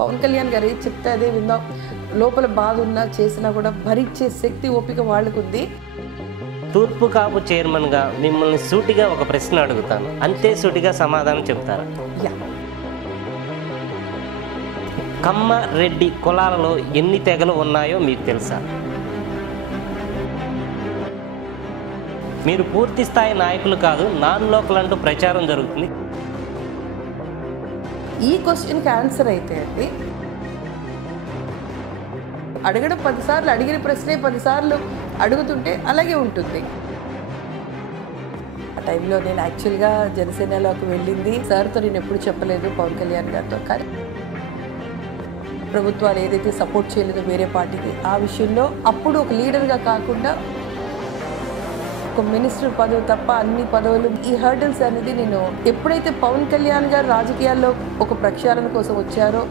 పవన్ కళ్యాణ్ గారు ఏది చెప్తే అదే విందాం, లోపల బాధ ఉన్నా చేసినా కూడా భరించే శక్తి ఓపిక వాళ్ళకు ఉంది. తూర్పు కాపు చైర్మన్గా మిమ్మల్ని సూటిగా ఒక ప్రశ్న అడుగుతాను, అంతే సూటిగా సమాధానం చెప్తారా? యా. కమ్మ రెడ్డి కులాలలో ఎన్ని తెగలు ఉన్నాయో మీకు తెలుసా? మీరు పూర్తి స్థాయి నాయకులు కాదు, నాన్ లోకల్ అంటూ ప్రచారం జరుగుతుంది. ఈ క్వశ్చన్కి ఆన్సర్ అయితే అండి, అడగడం 10 సార్లు అడిగిన ప్రశ్నే 10 సార్లు అడుగుతుంటే అలాగే ఉంటుంది. ఆ టైంలో నేను యాక్చువల్గా జనసేనలోకి వెళ్ళింది సార్తో నేను ఎప్పుడు చెప్పలేదు, పవన్ కళ్యాణ్ గారితో. కానీ ప్రభుత్వాలు ఏదైతే సపోర్ట్ చేయలేదో వేరే పార్టీకి, ఆ విషయంలో అప్పుడు ఒక లీడర్గా కాకుండా ఒక మినిస్టర్ పదవి తప్ప అన్ని పదవులు, ఈ హర్డల్స్ అనేది నేను ఎప్పుడైతే పవన్ కళ్యాణ్ గారు రాజకీయాల్లో ఒక ప్రక్షాళన కోసం వచ్చారో